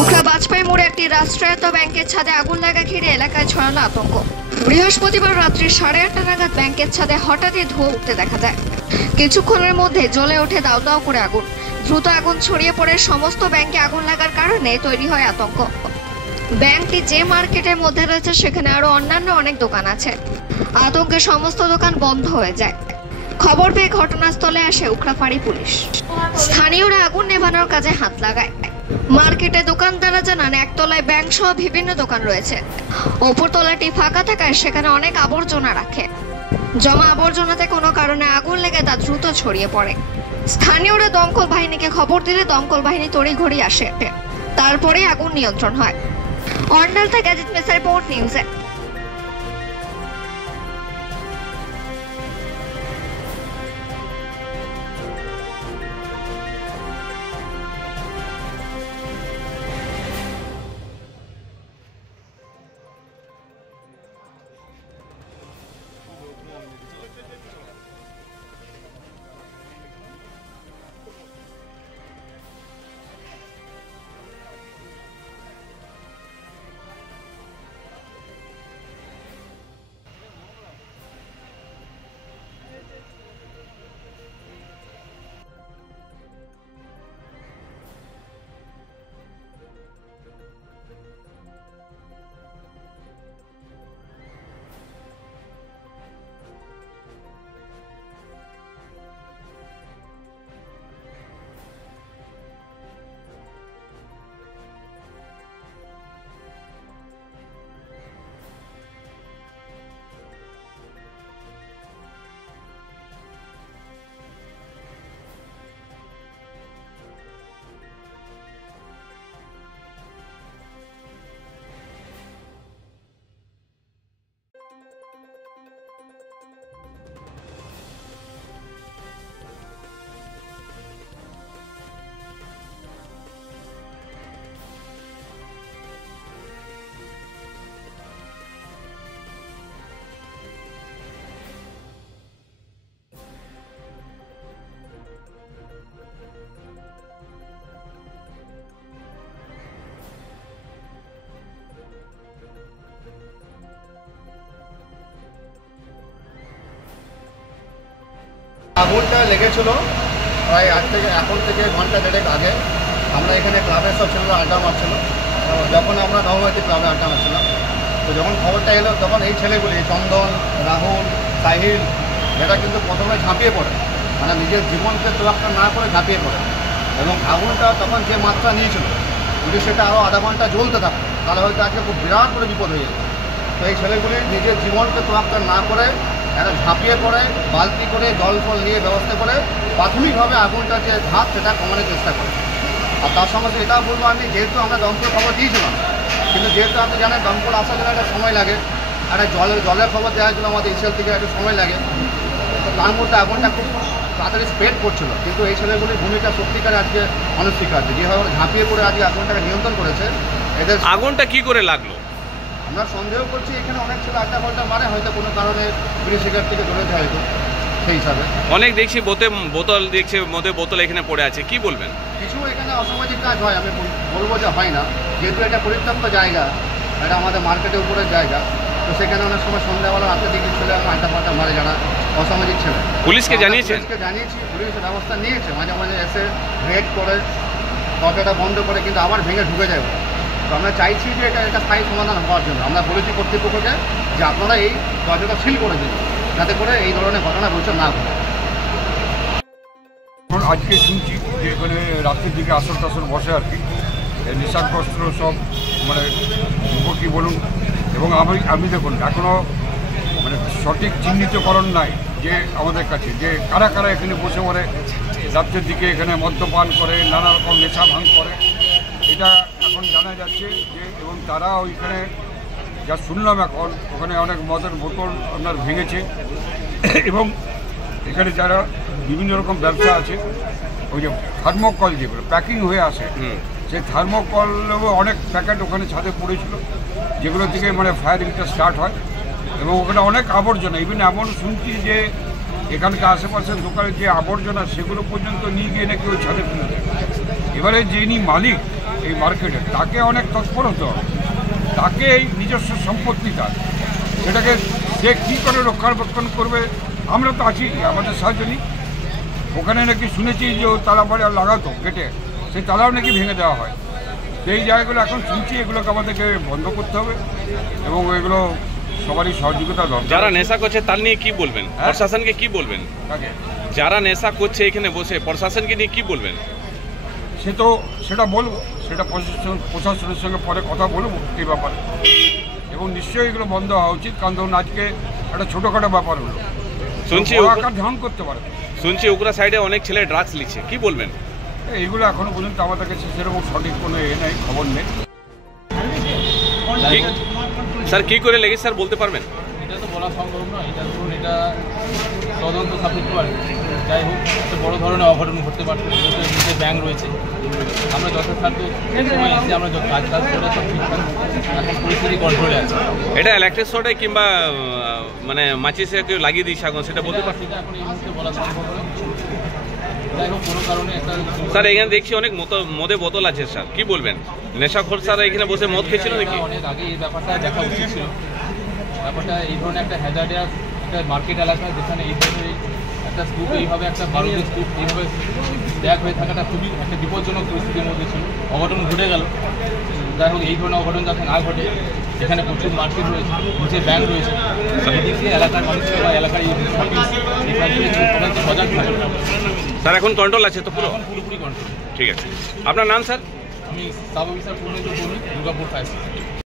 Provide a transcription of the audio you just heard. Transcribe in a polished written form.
উখড়া বাজপেয়ী মোড়ে একটি রাষ্ট্রায়ত্ত ব্যাংকের ছাদে আগুন লাগা ঘিরে এলাকায় ছড়ানো আতঙ্ক। বৃহস্পতিবার রাত্রি 8:30 নাগাদ ব্যাংকের ছাদে হঠাৎই ধোঁয়া উঠতে দেখা যায়। কিছুক্ষণের মধ্যে জ্বলে ওঠে দাউ দাউ করে আগুন। দ্রুত আগুন ছড়িয়ে পড়ে সমস্ত ব্যাংকে আগুন লাগার কারণে তৈরি হয় আতঙ্ক। ব্যাংকটি যে মার্কেটের মধ্যে রয়েছে সেখানে আরো অন্যান্য অনেক দোকান আছে। আতঙ্কে সমস্ত দোকান বন্ধ হয়ে যায়। খবর পেয়ে ঘটনাস্থলে আসে উখড়া ফাঁড়ি পুলিশ। স্থানীয়রা আগুন নেভানোর কাজে হাত লাগায়। মার্কেটে দোকানদাররা জানান একতলায় ব্যাংক সহ বিভিন্ন দোকান রয়েছে। ওপরতলাটি ফাঁকা থাকায় সেখানে অনেক আবর্জনা রাখে। জমা আবর্জনাতে কোনো কারণে আগুন লেগে তা দ্রুত ছড়িয়ে পড়ে। স্থানীয়রা দমকল বাহিনীকে খবর দিলে দমকল বাহিনী তড়িঘড়ি আসে। তারপরে আগুন নিয়ন্ত্রণ হয়। অন্ডাল থেকে অজিত মেসার রিপোর্ট নিউজে। আগুনটা লেগেছিল প্রায় এখন থেকে ঘন্টা দেড়েক আগে। আমরা এখানে ক্লাবের সব ছেলেরা আড্ডা মারছিল। যখন আমরা নবমতী ক্লাবে আড্ডা মারছিলাম, তো যখন খবরটা এলো তখন এই ছেলেগুলি চন্দন, রাহুল, সাহিল এরা কিন্তু প্রথমে ঝাঁপিয়ে পড়ে, মানে নিজের জীবনকে তোয়াক্কা না করে ঝাঁপিয়ে পড়ে। এবং আগুনটা তখন যে মাত্রা নিয়েছিল, যদি সেটা আরও আধা ঘন্টা জ্বলতে থাকতো তাহলে হয়তো আজকে খুব বিরাট করে বিপদ হয়ে যেত। তো এই ছেলেগুলি নিজের জীবনকে তোয়াক্কা না করে এরা ঝাঁপিয়ে পড়ে, বালতি করে জল ফল নিয়ে ব্যবস্থা করে প্রাথমিকভাবে আগুনটা যে ধাপ সেটা কমানোর চেষ্টা করে। আর তার সঙ্গে এটাও বলবো আমি, যেহেতু আমরা দমকল খবর দিয়েছিলাম, কিন্তু যেহেতু আপনি জানেন দমকল আসার জন্য একটা সময় লাগে, একটা জলের খবর দেওয়ার জন্য আমাদের ইসেল থেকে একটু সময় লাগে। তো তার মধ্যে আগুনটা খুব তাড়াতাড়ি স্প্রেড করছিল, কিন্তু এই ছেলেগুলির ভূমিকা সত্যিকারে আজকে অনস্বীকার্য। যেভাবে ঝাঁপিয়ে পড়ে আজকে আগুনটাকে নিয়ন্ত্রণ করেছে। এদের আগুনটা কি করে লাগলো আমরা সন্দেহ করছি। এখানে অনেক ছেলে আড্ডা ফাড্ডা মারে, হয়তো কোনো কারণে বিড়ি সিগারেট থেকে ধরেছে হয়তো, সেই হিসাবে। অনেক দেখছি বোতল দেখছে, মধ্যে বোতল এখানে পড়ে আছে, কি বলবেন? কিছু এখানে অসামাজিক কাজ হয়, আমি বলবো যে হয় না, যেহেতু এটা পরিত্যক্ত জায়গা, এটা আমাদের মার্কেটের উপরের জায়গা। তো সেখানে অনেক সময় সন্ধ্যাবেলা রাতে দিকে ছেলে আড্ডা ফাড্ডা মারে যারা অসামাজিক ছেলে। পুলিশকে জানিয়েছেন? পুলিশকে জানিয়েছি, পুলিশ ব্যবস্থা নিয়েছে। মাঝে মাঝে এসে রেড করে দরজাটা বন্ধ করে, কিন্তু আবার ভেঙে ঢুকে যায়। তো আমরা চাইছি যে এটা স্থায়ী সমাধান হওয়ার জন্য আমরা বলেছি কর্তৃপক্ষকে যে আপনারা এই দরজাটা সিল করে দিন, যাতে করে এই ধরনের ঘটনা ভবিষ্যৎ না ঘটে। আজকে শুনছি যে এখানে রাত্রির দিকে আসর টাসর বসে আর কি, নেশাগ্রস্ত সব মানে যুবকই বলুন। এবং আমি দেখুন এখনও মানে সঠিক চিহ্নিতকরণ নাই যে আমাদের কাছে যে কারা কারা এখানে বসে পড়ে রাত্রের দিকে এখানে মদ্যপান করে, নানা রকম নেশা ভাঙ করে, এটা এখন জানা যাচ্ছে যে। এবং তারা ওইখানে যা শুনলাম এখন ওখানে অনেক মদের বোতল আপনার ভেঙেছে। এবং এখানে যারা বিভিন্ন রকম ব্যবসা আছে, ওই যে থার্মোকল যেগুলো প্যাকিং হয়ে আসে, সেই থার্মোকলেও অনেক প্যাকেট ওখানে ছাদে পড়েছিল, যেগুলো থেকে মানে ফায়ারিংটা স্টার্ট হয়। এবং ওখানে অনেক আবর্জনা, ইভেন এমন শুনছি যে এখানকার আশেপাশের দোকানের যে আবর্জনা সেগুলো পর্যন্ত নিয়ে গিয়ে নাকি ওই ছাদে ফেলে দেয়। এবারে যিনি মালিক এই মার্কেটের তাকে অনেক তৎপর হতে হবে, তাকে এই নিজস্ব সম্পত্তি তার, সেটাকে সে কী করে রক্ষণাবেক্ষণ করবে। আমরা তো আছি, আমাদের সাহায্য নিই। ওখানে নাকি শুনেছি যে ও তালা পাড়া লাগাতো গেটে, সেই তালাও নাকি ভেঙে দেওয়া হয়। সেই জায়গাগুলো এখন শুনছি, এগুলোকে আমাদেরকে বন্ধ করতে হবে এবং এগুলো সবারই সহযোগিতা দরকার। যারা নেশা করছে তার নিয়ে কি বলবেন? হ্যাঁ? প্রশাসনকে কি বলবেন? তাকে যারা নেশা করছে এখানে বসে প্রশাসনকে নিয়ে কি বলবেন? সেটা বলবো, সেটা প্রশাসনের সঙ্গে পরে কথা বলবো এই ব্যাপারে, এবং নিশ্চয়ই এগুলো বন্ধ হওয়া উচিত। কারণ ধরুন আজকে একটা ছোটোখাটো ব্যাপার হলো, শুনছি বড় আকার ধারণ করতে পারে। শুনছি উকরা সাইডে অনেক ছেলে ড্রাগস লিখছে, কি বলবেন? এইগুলো এখনো পর্যন্ত আমাদের কাছে সেরকম সঠিক কোনো নেই, খবর নেই। স্যার কি করে লেগেছে স্যার বলতে পারবেন? এটা তো বলা সম্ভব নয়, এটা ধরুন এটা তদন্ত সাপেক্ষ আর কি। যাই হোক, একটা বড় ধরনের অঘটন ঘটতে পারত, নিচে ব্যাংক রয়েছে। আমরা যথাসাধ্য সময় এসে আমরা কাজ করে সব ঠিকঠাক, এখন পরিস্থিতি কন্ট্রোলে আছে। এটা ইলেকট্রিক শর্টে কিংবা মানে মাচিসে কেউ লাগিয়ে দিয়েছে আগুন, সেটা বলতে পারছি? সেটা এখন এই মুহূর্তে বলা সম্ভব নয়। যাই হোক, কোনো কারণে একটা স্যার এখানে দেখছি অনেক মদে বোতল আছে, স্যার কি বলবেন? নেশাখোর স্যার এখানে বসে মদ খেয়েছিল নাকি? অনেক আগে এই ব্যাপারটা দেখা উচিত ছিল। ব্যাপারটা এই ধরনের একটা হ্যাজার্ডিয়াস একটা মার্কেট এলাকা, যেখানে এই ধরনের একটা স্তূপ, এইভাবে একটা বারুদের স্তূপ এইভাবে ব্যাগ হয়ে থাকাটা খুবই একটা বিপজ্জনক পরিস্থিতির মধ্যে ছিল। অঘটন ঘটে গেল। যাই হোক, এই ধরনের অঘটন যাতে না ঘটে, এখানে প্রচুর মার্কেট রয়েছে, নিচে ব্যাংক রয়েছে, এদিক দিয়ে এলাকার মানুষকে বা এলাকার এই সবাইকে সজাগ থাকে। স্যার এখন কন্ট্রোল আছে তো পুরো? এখন পুরোপুরি কন্ট্রোল। ঠিক আছে, আপনার নাম স্যার? আমি সাব অফিসার পূর্ণেন্দু কর্মী, দুর্গাপুর ফায়ার স্টেশন।